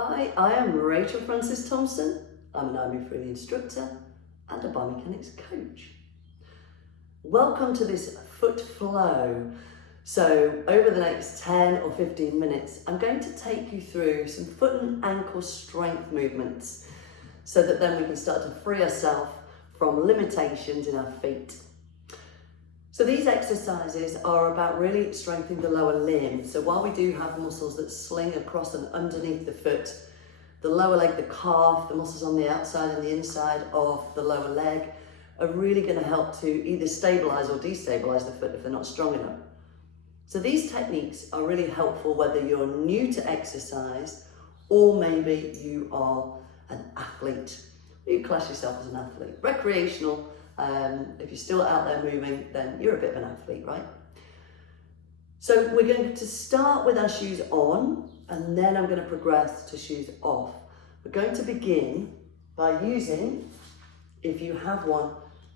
Hi, I am Rachel Francis Thompson. I'm an Army Freely instructor and a biomechanics coach. Welcome to this foot flow. So over the next 10 or 15 minutes, I'm going to take you through some foot and ankle strength movements so that then we can start to free ourselves from limitations in our feet. So these exercises are about really strengthening the lower limb. So while we do have muscles that sling across and underneath the foot, the lower leg, the calf, the muscles on the outside and the inside of the lower leg are really going to help to either stabilize or destabilize the foot if they're not strong enough. So these techniques are really helpful whether you're new to exercise or maybe you are an athlete. You class yourself as an athlete. Recreational, if you're still out there moving, then you're a bit of an athlete, right? So we're going to start with our shoes on, and then I'm going to progress to shoes off. We're going to begin by using, if you have one,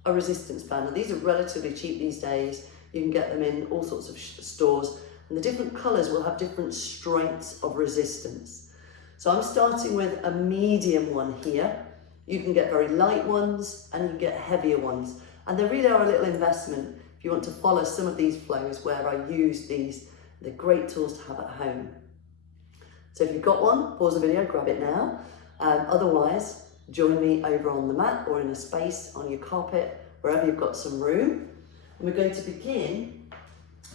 a resistance band. Now these are relatively cheap these days. You can get them in all sorts of stores, and the different colours will have different strengths of resistance. So I'm starting with a medium one here. You can get very light ones and you can get heavier ones. And they really are a little investment if you want to follow some of these flows where I use these. They're great tools to have at home. So if you've got one, pause the video, grab it now. Otherwise, join me over on the mat or in a space on your carpet, wherever you've got some room. And we're going to begin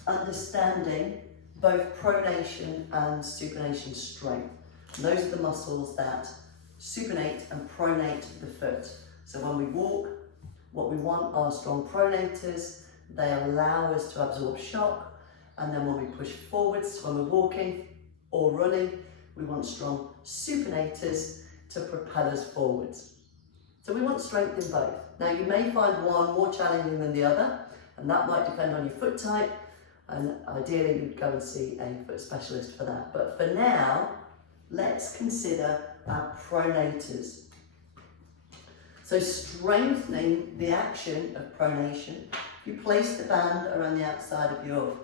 understanding both pronation and supination strength. And those are the muscles that supinate and pronate the foot. So when we walk, what we want are strong pronators. They allow us to absorb shock. And then when we push forwards, when we're walking or running, we want strong supinators to propel us forwards. So we want strength in both. Now you may find one more challenging than the other, and that might depend on your foot type. And ideally you'd go and see a foot specialist for that. But for now, let's consider our pronators. So strengthening the action of pronation, you place the band around the outside of your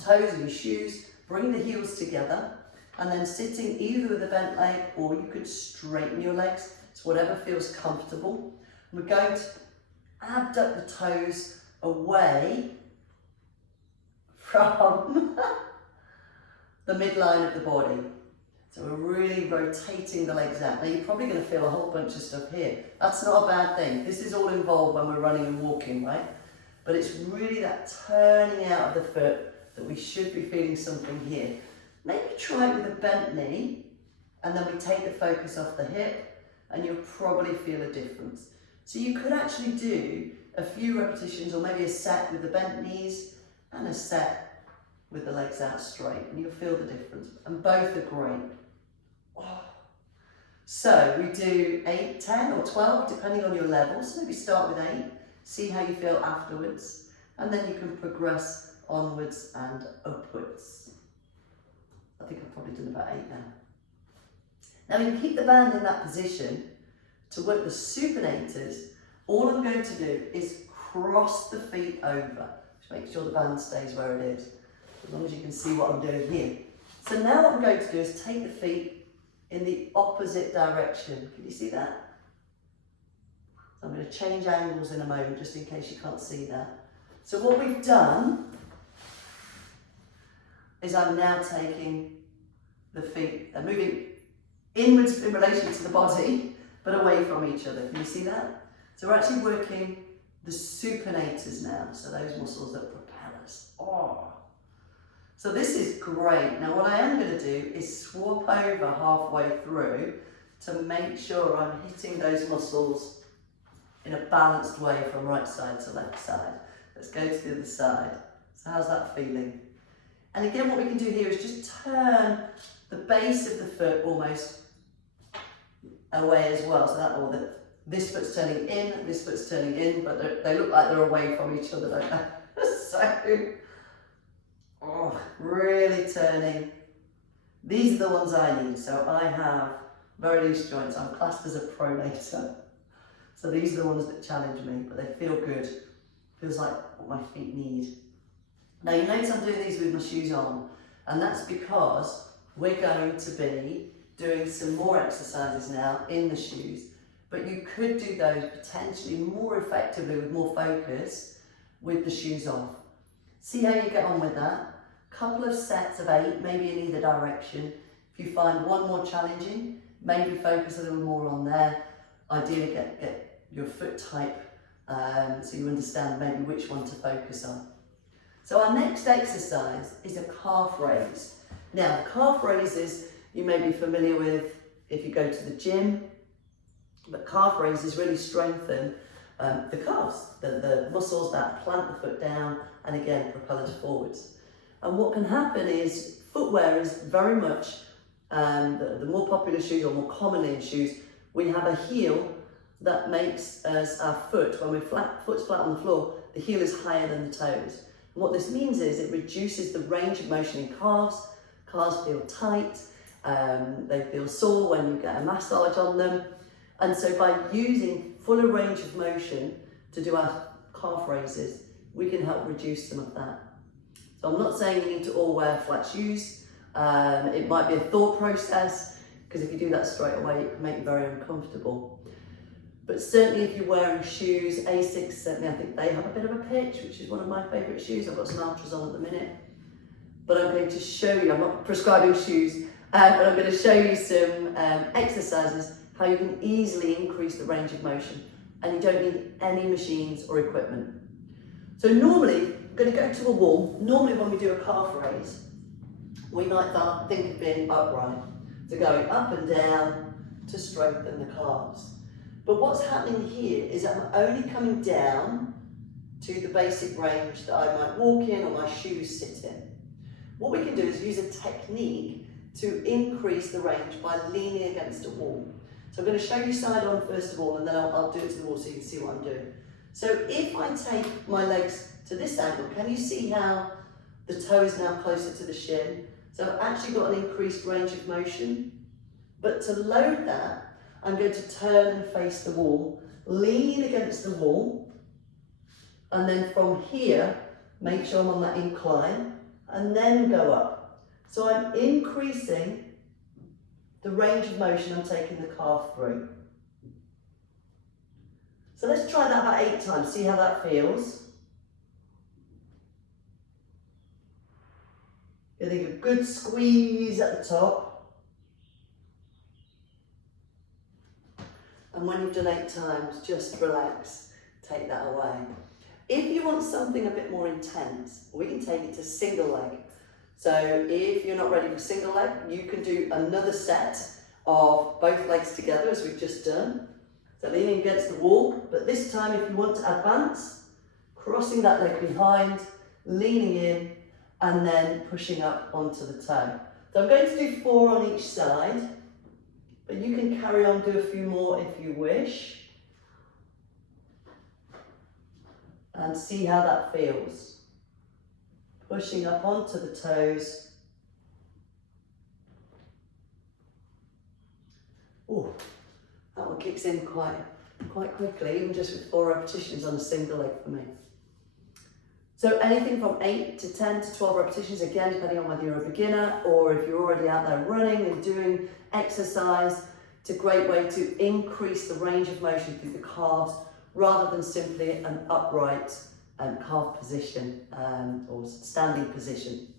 toes or your shoes, bring the heels together, and then sitting either with a bent leg or you could straighten your legs. It's whatever feels comfortable. We're going to abduct the toes away from the midline of the body. So we're really rotating the legs out. Now you're probably going to feel a whole bunch of stuff here. That's not a bad thing. This is all involved when we're running and walking, right? But it's really that turning out of the foot that we should be feeling something here. Maybe try it with a bent knee, and then we take the focus off the hip, and you'll probably feel a difference. So you could actually do a few repetitions, or maybe a set with the bent knees, and a set with the legs out straight, and you'll feel the difference. And both are great. So we do 8, 10 or 12 depending on your level. So maybe start with 8, see how you feel afterwards, and then you can progress onwards and upwards. I think I've probably done about 8 now. Now you can keep the band in that position to work the supinators. All I'm going to do is cross the feet over. Just make sure the band stays where it is, as long as you can see what I'm doing here. So now what I'm going to do is take the feet in the opposite direction. Can you see that? So I'm going to change angles in a moment just in case you can't see that. So what we've done is I'm now taking the feet, they're moving inwards in relation to the body, but away from each other. Can you see that? So we're actually working the supinators now, so those muscles that propel us. So this is great. Now what I am going to do is swap over halfway through to make sure I'm hitting those muscles in a balanced way from right side to left side. Let's go to the other side. So how's that feeling? And again, what we can do here is just turn the base of the foot almost away as well. So that, this foot's turning in, this foot's turning in, but they look like they're away from each other, don't they? So, really turning. These are the ones I need. So I have very loose joints. I'm classed as a pronator. So these are the ones that challenge me, but they feel good. Feels like what my feet need. Now you notice I'm doing these with my shoes on, and that's because we're going to be doing some more exercises now in the shoes, but you could do those potentially more effectively with more focus with the shoes off. See how you get on with that. Couple of sets of 8, maybe in either direction. If you find one more challenging, maybe focus a little more on there. Ideally get your foot type so you understand maybe which one to focus on. So our next exercise is a calf raise. Now, calf raises you may be familiar with if you go to the gym, but calf raises really strengthen the calves, the muscles that plant the foot down and again propel us forwards. And what can happen is footwear is very much, the more popular shoes or more commonly in shoes, we have a heel that makes us, our foot, when foot's flat on the floor, the heel is higher than the toes. And what this means is it reduces the range of motion in calves. Calves feel tight, they feel sore when you get a massage on them. And so by using fuller range of motion to do our calf raises, we can help reduce some of that. So I'm not saying you need to all wear flat shoes. It might be a thought process, because if you do that straight away, it can make you very uncomfortable. But certainly if you're wearing shoes, Asics, certainly I think they have a bit of a pitch, which is one of my favourite shoes. I've got some Ultras on at the minute. But I'm going to show you, I'm not prescribing shoes, but I'm going to show you some exercises, how you can easily increase the range of motion, and you don't need any machines or equipment. So normally, I'm going to go to a wall. Normally when we do a calf raise, we might think of being upright. So going up and down to strengthen the calves. But what's happening here is I'm only coming down to the basic range that I might walk in or my shoes sit in. What we can do is use a technique to increase the range by leaning against a wall. So I'm going to show you side on first of all, and then I'll do it to the wall so you can see what I'm doing. So if I take my legs to this angle, can you see how the toe is now closer to the shin? So I've actually got an increased range of motion. But to load that, I'm going to turn and face the wall, lean against the wall, and then from here, make sure I'm on that incline, and then go up. So I'm increasing the range of motion I'm taking the calf through. So let's try that about 8 times, see how that feels. Getting a good squeeze at the top. And when you've done 8 times, just relax, take that away. If you want something a bit more intense, we can take it to single leg. So if you're not ready for single leg, you can do another set of both legs together as we've just done. So leaning against the wall, but this time if you want to advance, crossing that leg behind, leaning in, and then pushing up onto the toe. So I'm going to do 4 on each side, but you can carry on, do a few more if you wish. And see how that feels. Pushing up onto the toes. Oh, that one kicks in quite quickly, even just with 4 repetitions on a single leg for me. So anything from 8 to 10 to 12 repetitions, again, depending on whether you're a beginner or if you're already out there running and doing exercise. It's a great way to increase the range of motion through the calves rather than simply an upright calf position or standing position.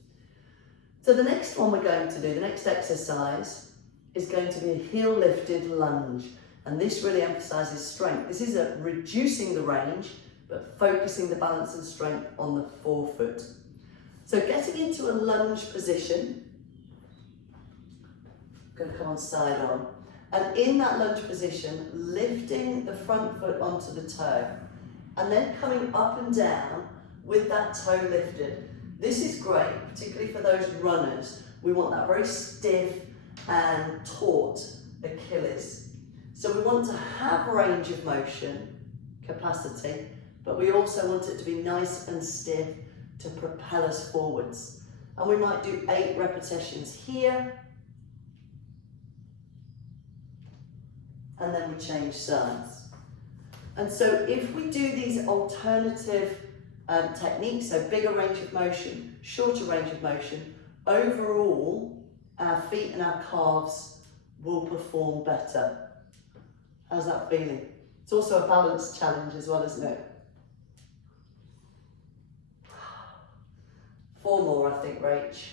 So the next one we're going to do, the next exercise, is going to be a heel lifted lunge. And this really emphasises strength. This is reducing the range, but focusing the balance and strength on the forefoot. So getting into a lunge position, I'm going to come on side on. And in that lunge position, lifting the front foot onto the toe, and then coming up and down with that toe lifted. This is great, particularly for those runners. We want that very stiff and taut Achilles. So we want to have range of motion, capacity, but we also want it to be nice and stiff to propel us forwards. And we might do 8 repetitions here, and then we change sides. And so if we do these alternative techniques, so bigger range of motion, shorter range of motion, overall our feet and our calves will perform better. How's that feeling? It's also a balance challenge as well, isn't it? 4 more, I think, Rach.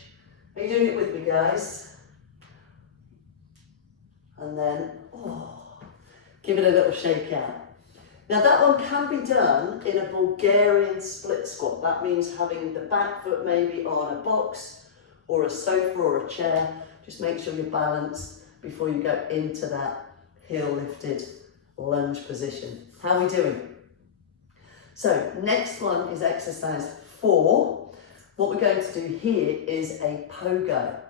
Are you doing it with me, guys? And then, give it a little shake out. Now that one can be done in a Bulgarian split squat. That means having the back foot maybe on a box or a sofa or a chair. Just make sure you're balanced before you go into that heel lifted lunge position. How are we doing? So next one is exercise 4. What we're going to do here is a pogo.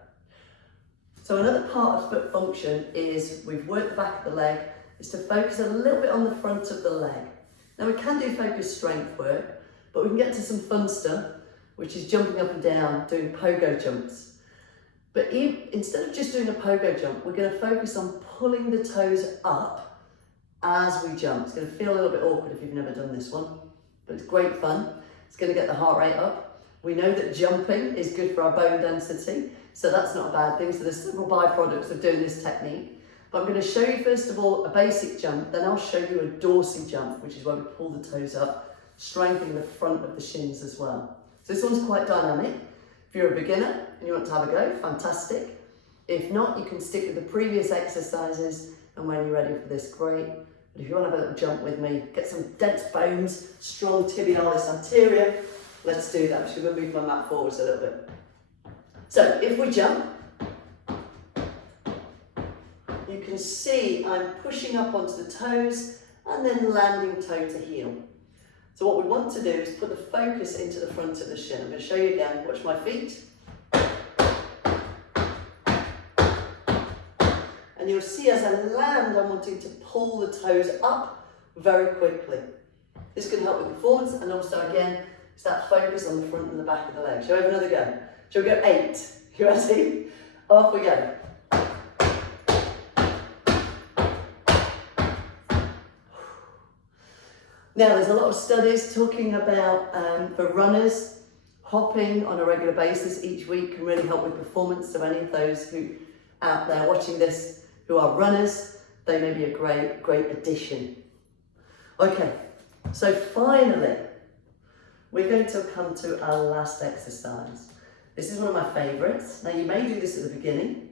So another part of foot function is we've worked the back of the leg, is to focus a little bit on the front of the leg. Now we can do focused strength work, but we can get to some fun stuff, which is jumping up and down, doing pogo jumps. But instead of just doing a pogo jump, we're going to focus on pulling the toes up as we jump. It's going to feel a little bit awkward if you've never done this one, but it's great fun. It's going to get the heart rate up. We know that jumping is good for our bone density, so that's not a bad thing. So there's several byproducts of doing this technique. But I'm going to show you first of all a basic jump, then I'll show you a dorsey jump, which is where we pull the toes up, strengthening the front of the shins as well. So this one's quite dynamic. If you're a beginner and you want to have a go, fantastic. If not, you can stick with the previous exercises, and when you're ready for this, great. But if you want to have a little jump with me, get some dense bones, strong tibialis anterior, let's do that. I'm just going to move my mat forwards a little bit. So if we jump, you can see I'm pushing up onto the toes and then landing toe to heel. So what we want to do is put the focus into the front of the shin. I'm going to show you again. Watch my feet. And you'll see as I land, I'm wanting to pull the toes up very quickly. This can help with performance, and also again, it's that focus on the front and the back of the leg. Shall we have another go? Shall we go 8? You ready? Off we go. Now, there's a lot of studies talking about, for runners, hopping on a regular basis each week can really help with performance. So any of those who out there watching this who are runners, they may be a great addition. Okay, so finally, we're going to come to our last exercise. This is one of my favourites. Now, you may do this at the beginning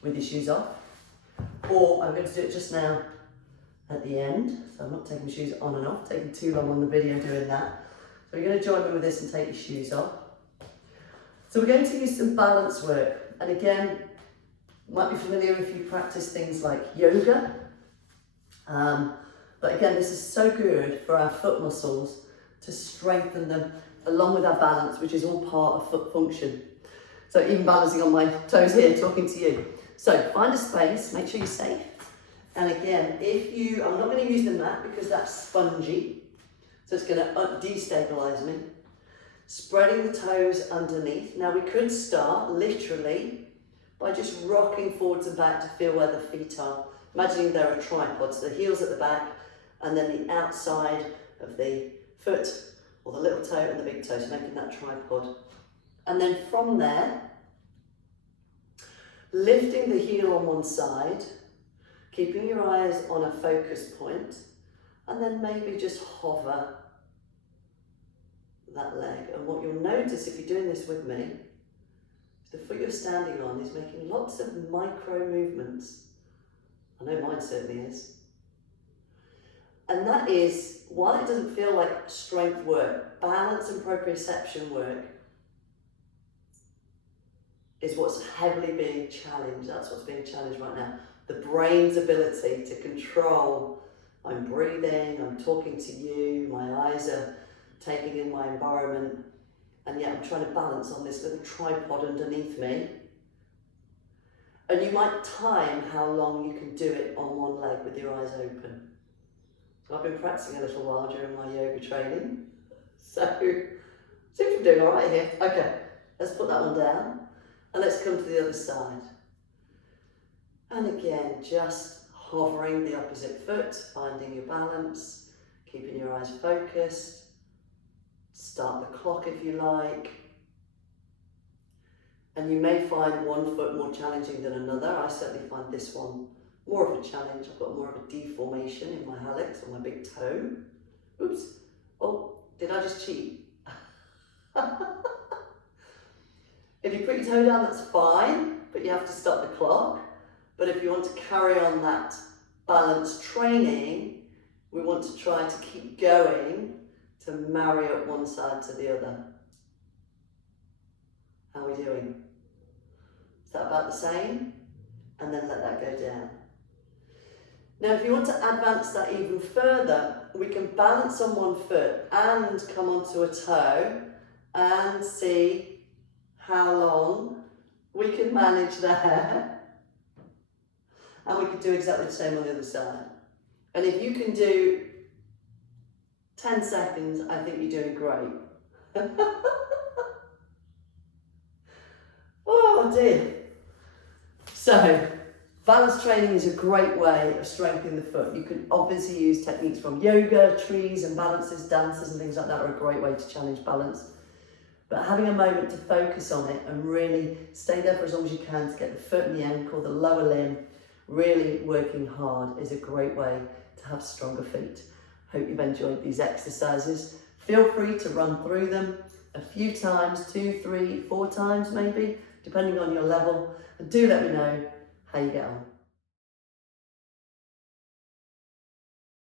with your shoes off, or I'm going to do it just now at the end. So I'm not taking my shoes on and off, taking too long on the video doing that. So you're going to join me with this and take your shoes off. So we're going to use some balance work. And again, you might be familiar if you practice things like yoga. But again, this is so good for our foot muscles to strengthen them along with our balance, which is all part of foot function. So even balancing on my toes here, talking to you. So find a space, make sure you're safe. And again, I'm not going to use the mat because that's spongy, so it's going to destabilize me. Spreading the toes underneath. Now we could start literally by just rocking forwards and back to feel where the feet are. Imagining they're a tripod, so the heels at the back and then the outside of the foot or the little toe and the big toe, so making that tripod. And then from there, lifting the heel on one side, keeping your eyes on a focus point, and then maybe just hover that leg. And what you'll notice if you're doing this with me, is the foot you're standing on is making lots of micro movements. I know mine certainly is. And that is, while it doesn't feel like strength work, balance and proprioception work is what's heavily being challenged. That's what's being challenged right now. The brain's ability to control, I'm breathing, I'm talking to you, my eyes are taking in my environment, and yet I'm trying to balance on this little tripod underneath me. And you might time how long you can do it on one leg with your eyes open. So I've been practicing a little while during my yoga training, so seems to be doing all right here. Okay, let's put that one down, and let's come to the other side. And again, just hovering the opposite foot, finding your balance, keeping your eyes focused. Start the clock if you like. And you may find one foot more challenging than another. I certainly find this one more of a challenge. I've got more of a deformation in my hallux or my big toe. Oops. Oh, did I just cheat? If you put your toe down, that's fine, but you have to stop the clock. But if you want to carry on that balance training, we want to try to keep going to marry up one side to the other. How are we doing? Is that about the same? And then let that go down. Now, if you want to advance that even further, we can balance on one foot and come onto a toe and see how long we can manage there. And we can do exactly the same on the other side. And if you can do 10 seconds, I think you're doing great. Oh dear. So, balance training is a great way of strengthening the foot. You can obviously use techniques from yoga, trees and balances, dances and things like that are a great way to challenge balance. But having a moment to focus on it and really stay there for as long as you can to get the foot and the ankle, the lower limb, really working hard is a great way to have stronger feet. Hope you've enjoyed these exercises. Feel free to run through them a few times, 2, 3, 4 times maybe, depending on your level. And do let me know how you get on.